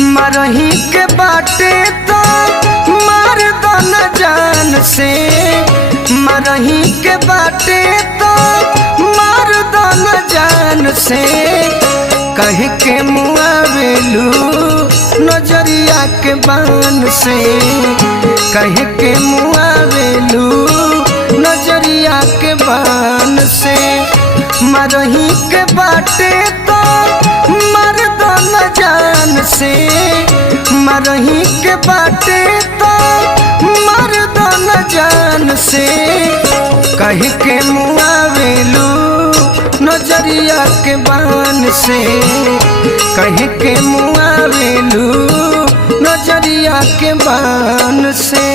मरही के बाटे तो मार दो न जान से, मरही के बाटे तो मार दो न जान से। कह के मुआवेलू नजरिया के बान से, कह के मुआवेलू नजरिया के बान से। मरही के बाटे तो मर दो न जान से, मरही के बाटे तो मर दो न जान से। कह के मुआवेलू नजरिया के बान से, कह के मुआवेलू नजरिया के बान से।